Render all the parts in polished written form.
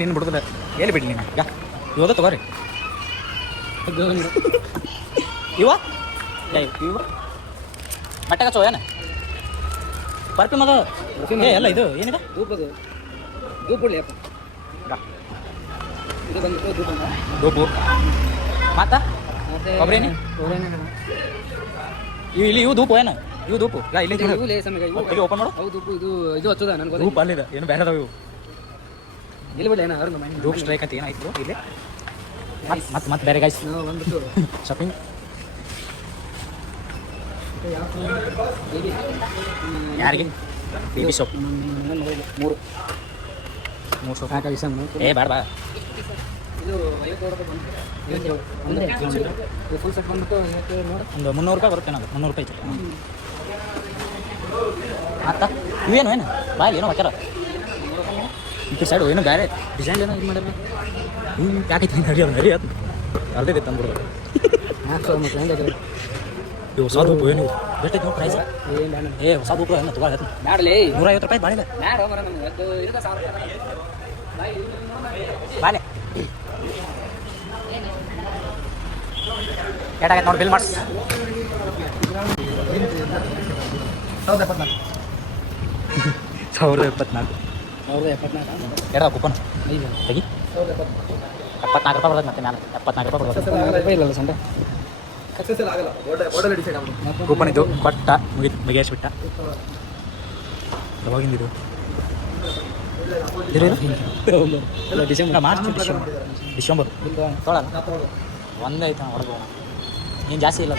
ನೀನು ಬಿಡುದಿಲ್ಲ ಎಲ್ಲಿ ಬಿಡ್ಲಿ ನೀನು ಈಗ ಇವತ್ತು ತಗೋರಿ ಇವ ಇವ ಬಟ್ಟೆಗ ಚೋ ಏನು ಪರ್ಫ್ಯೂಮ್ ಅದು ಏ ಎಲ್ಲ ಇದು ಏನಿದೆ ಧೂಪು ಮತ್ತ ಕೊಬ್ಬರಿನಿ ಇಲ್ಲಿ ಇವು ಧೂಪು ಏನು ಇವು ಧೂಪು ಇಲ್ಲಿ ಓಪನ್ ಮಾಡು ಇದು ಹಚ್ಚದ ನನಗೆ ಧೂಪ ಅಲ್ಲಿದೆ ಏನು ಬೇರೆ ಅದಾವ ಇವು ಇಲ್ಲಿ ಬಿಡಲಿ ಧೂಪ್ ಸ್ಟ್ರೈಕ್ ಅಂತ ಏನಾಯ್ತು ಇಲ್ಲಿ ಮತ್ತೆ ಬೇರೆ ಗಾಯ್ಸ್ ಒಂದು ಶಾಪಿಂಗ್ ಯಾರಿಗೆ ಬೇಬಿ ಸೋಪ್ ಮೂರು ಸೋಪ್ ಹಾಕಿ ಏ ಬೇಡ ಬಾ ಇದು 50 ಫುಲ್ ಸೆಟ್ ಬಂದ್ಬಿಟ್ಟು ಒಂದು 300 ರೂಪಾಯಿ ಬರುತ್ತೆ ನಾವು 300 ರೂಪಾಯಿ ಆತ ಇವೇನು ಏನು ಬಾ ಏನೋ ಹಾಕ್ಯಾರ ಈ ಸೈಡು ಏನೋ ಬೇರೆ ಡಿಸೈನ್ ಏನೋ ಇದು ಮಾಡಿದ್ರೆ ಯಾಕೈತಿ ನಡಿ ಅದು ನಡಿ ಅದು ಅರ್ಧೈತೆ ತಂದ್ಬಿಡೋದು ಇವು ಹೊಸ ಧೂಪು ಏನು ಎಷ್ಟೈತಿ ಪ್ರೈಸ್ ಏ ಹೊಸ ಧೂಪು ಏನು ತಗೊಳ್ಳಿ ಮಾಡಲಿ 150 ರೂಪಾಯಿ ಬಾಳಿದೆ ಬಾಳೆ ಏಟಾಗೈತೆ ನೋಡಿ ಬಿಲ್ ಮಾಡಿಸ್ 1074 ಎಡ ಕೂಪನ್ ತೆಗಿ 74 ರೂಪಾಯಿ ಬರ್ತದೆ ಮತ್ತೆ ನಾನು 74 ರೂಪಾಯಿ ಬರ್ತದೆ ಇಲ್ಲ ಸಂಡೆ ಕೂಪನ್ ಇದು ಕೊಟ್ಟ ಮುಗಿತು ಬಗೆಹರಿಸ್ಬಿಟ್ಟ ಯಾವಾಗಿಂದಿದು ಡಿಸೆಂಬರ್ ಮಾರ್ಚ್ ಡಿಸೆಂಬರ್ ತೊಗೊಳಲ್ಲ ಒಂದೇ ಐತೆ ಹೊಡೆದು ನೀನು ಜಾಸ್ತಿ ಇಲ್ಲ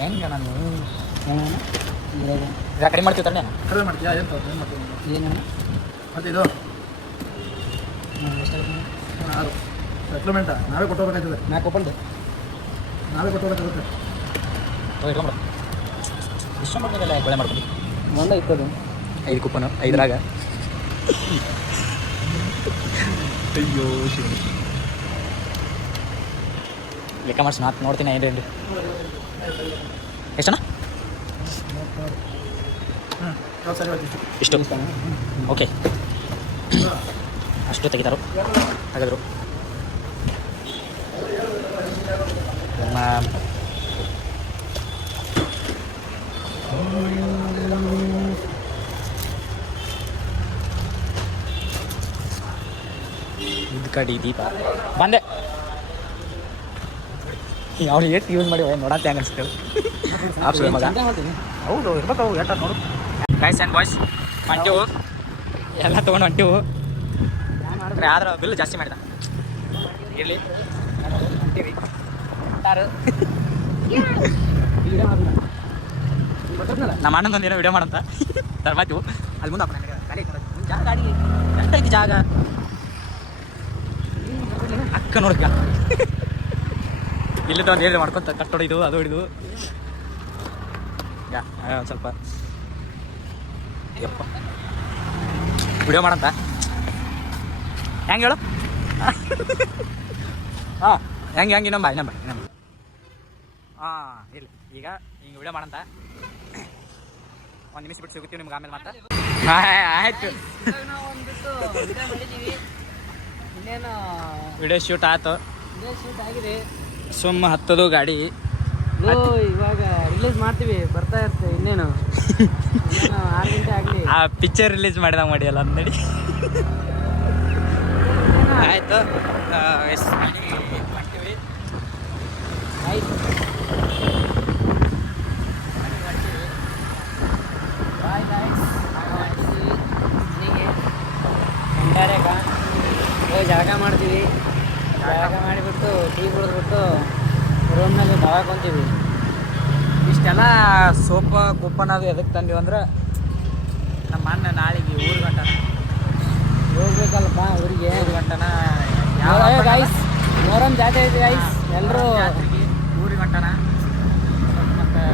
ಹೆಂಗೆ ನಾನು ಕಡಿಮೆ ಮಾಡ್ತೀವಿ ತಣ್ಣೆ ಏನು ಮತ್ತೆ ಇದು ಸೆಟ್ಲ್ಮೆಂಟಾ ನಾವೇ ಕೊಟ್ಟೋಗ್ಬೇಕಾಗ್ತದೆ ನಾಲ್ಕು ಒಪ್ಪಂದು ನಾವೇ ಕೊಟ್ಟೋಗ್ಬೇಕಾಗುತ್ತೆ ಇಟ್ಕೊಂಬಿಡ ಡಿಸೆಂಬರ್ನಾಗೆಲ್ಲ ಬೆಳೆ ಮಾಡ್ಕೊಂಡು ಒಂದೇ ಇತ್ತದು 5 ಕೂಪನು 5ರಾಗ ಅಯ್ಯೋ ಶಿವ ಲೆಕ್ಕ ಮಾಡಿಸಿ ಮಾತು ನೋಡ್ತೀನಿ ಏನ್ರಿ ಎಷ್ಟಣ್ಣ ಸರಿ ಇಷ್ಟು ಓಕೆ ಅಷ್ಟು ತೆಗಿತಾರೋ ಹಾಗಾದ್ರು ಇದು ಕಡಿ ದೀಪ ಬಂದೆ ಅವ್ನು ಎಷ್ಟು ಯೂಸ್ ಮಾಡಿ ನೋಡತ್ತೆ ಹಂಗೆ ಅನ್ಸ್ತೇವೆ ಆಪ್ಸ್ ಮಗ ಹೌದು ಇರ್ಬೇಕು ಅವು ಎಟ್ಟ ನೋಡು ಗೈಸ್ ಆ್ಯಂಡ್ ಬಾಯ್ಸ್ ಹೊಂಟಿವು ಎಲ್ಲ ತೊಗೊಂಡು ಹೊಂಟಿವು ಆದ್ರೆ ಬಿಲ್ ಜಾಸ್ತಿ ಮಾಡಿದ ಇರಲಿ ಹೊಂಟೀವಿ ನಮ್ಮ ಅಣ್ಣಂದೊಂದು ಏನೋ ವಿಡಿಯೋ ಮಾಡಂತ ತರ್ಬಾತಿವು ಅಲ್ಲಿ ಮುಂದೆ ಜಾಗ ಗಾಡಿ ಎಷ್ಟೈತಿ ಜಾಗ ಅಕ್ಕ ನೋಡಕ್ಕ ಇಲ್ಲಿದ್ದ ಒಂದು ಹೇಳಿ ಮಾಡ್ಕೊಂತ ಕಟ್ ಹೊಡಿದು ಅದು ಹೊಡಿದು ಒಂದು ಸ್ವಲ್ಪ ಯಪ್ಪ ವಿಡಿಯೋ ಮಾಡಂತ ಹೆಂಗೆ ಹೇಳು ಹಾಂ ಹೆಂಗೆ ಇನ್ನೊಂಬ ಹಾಂ ಇರಲಿ ಈಗ ಹಿಂಗೆ ವಿಡಿಯೋ ಮಾಡಂತ ಒಂದು ನಿಮಿಷ ಬಿಟ್ಟು ಸಿಗುತ್ತೀವಿ ನಿಮ್ಗೆ ಆಮೇಲೆ ಮತ್ತೆ ಆಯ್ತು ವಿಡಿಯೋ ಶೂಟ್ ಆಯ್ತು ಸುಮ್ಮ ಹತ್ತದು ಗಾಡಿ ಇವಾಗ ರಿಲೀಸ್ ಮಾಡ್ತೀವಿ ಬರ್ತಾ ಇರ್ತೇವೆ ಇನ್ನೇನು 6 ಗಂಟೆ ಆಗಲಿ ಆ ಪಿಕ್ಚರ್ ರಿಲೀಸ್ ಮಾಡಿದಾಗ ಮಾಡಿ ಅಲ್ಲ ನಡಿ ಆಯ್ತು ಮಾಡ್ತೀವಿ ಆಯ್ತು ಹೋಗಿ ಜಳಕ ಮಾಡ್ತೀವಿ ಜಳಕ ಮಾಡಿಬಿಟ್ಟು ಟೀ ಕುಡಿದ್ಬಿಟ್ಟು ರೂಮ್ನಲ್ಲಿ ತಗೊಳ್ಕೊಂತೀವಿ ಇಷ್ಟೆಲ್ಲ ಸೋಪ ಕೂಪನ್ ಅದು ಎದಕ್ಕೆ ತಂದೀವಿ ಅಂದ್ರೆ ನಮ್ಮ ಅಣ್ಣ ನಾಳೆಗೆ ಊರು ಗಂಟನ ಹೋಗ್ಬೇಕಲ್ಲಪ್ಪ ಊರಿಗೆ ಗಂಟನ ಯಾವ ಗೈಸ್ ಮೊಹರಂ ಜಾತ್ರೆ ಐತಿ ಗೈಸ್ ಎಲ್ಲರೂ ಊರಿಗೆ ಗಂಟನ ಮತ್ತು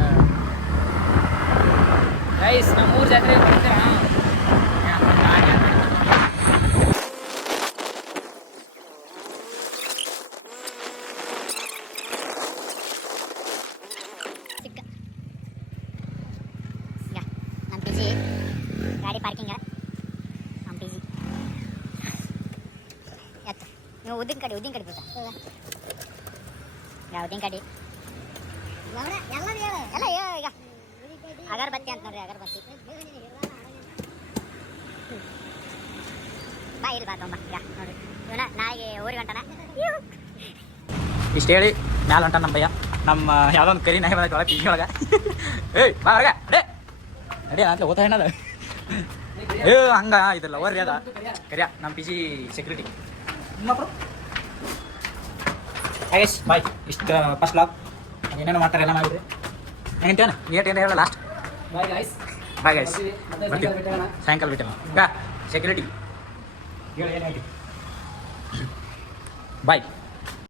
ಗೈಸ್ ನಮ್ಮ ಊರು ಜಾತ್ರೆ ಬರ್ತೀರಾ ಗಾಡಿ ಪಾರ್ಕಿಂಗ್ ನೀವು ಉದ್ದಿನ ಕಡಿ ಬಿಡ್ತಾ ಯಾವ ಉದ್ದಿನ ಕಡಿ ಎಲ್ಲ ಈಗ ಅಗರಬತ್ತಿ ಅಂತ ನೋಡ್ರಿ ಅಗರಬತ್ತಿ ಬಾ ಇಲ್ಲಿ ಬಾ ತೊಂಬ ಈಗ ನೋಡ್ರಿ ಇವನ ನಾಳೆಗೆ 1 ಗಂಟನ ಇಷ್ಟು ಹೇಳಿ ಮ್ಯಾಲ ಹೊಂಟ ನಮ್ಮ ಭಯ್ಯ ನಮ್ಮ ಯಾವುದೋ ಒಂದು ಕರಿ ನಾಯಿ ಬಂದೈತೆ ಒಳಗೆ ಪಿಜಿ ಒಳಗೆ ಏಯ್ ಬಾ ಹೊರಗೆ ಅಡೇ ಅಂತ ಓದ್ತಾ ಏನದ ಏ ಹಂಗ ಇದಲ್ಲ ಓರ್ರಿ ಅದ ಕರಿಯ ನಮ್ಮ ಪಿ ಜಿ ಸೆಕ್ಯೂರಿಟಿ ಹಾಗೇಶ್ ಬಾಯ್ ಇಷ್ಟು ಫಸ್ಟ್ ಲಾಗ್ ಏನೇನು ಮಾಡ್ತಾರೆ ಎಲ್ಲ ಮಾಡಿಬಿಡ್ರಿ ಹೆಂಗಂತೇನ ಏನು ಹೇಳ last bye guys bye guys ಬರ್ತೀವಿ ಸಾಯಂಕಾಲ ಬಿಟ್ಟಲ್ಲ ಈಗ ಸೆಕ್ಯೂರಿಟಿ ಹೇಳಿ ಏನಾಯ್ತು ಬಾಯ್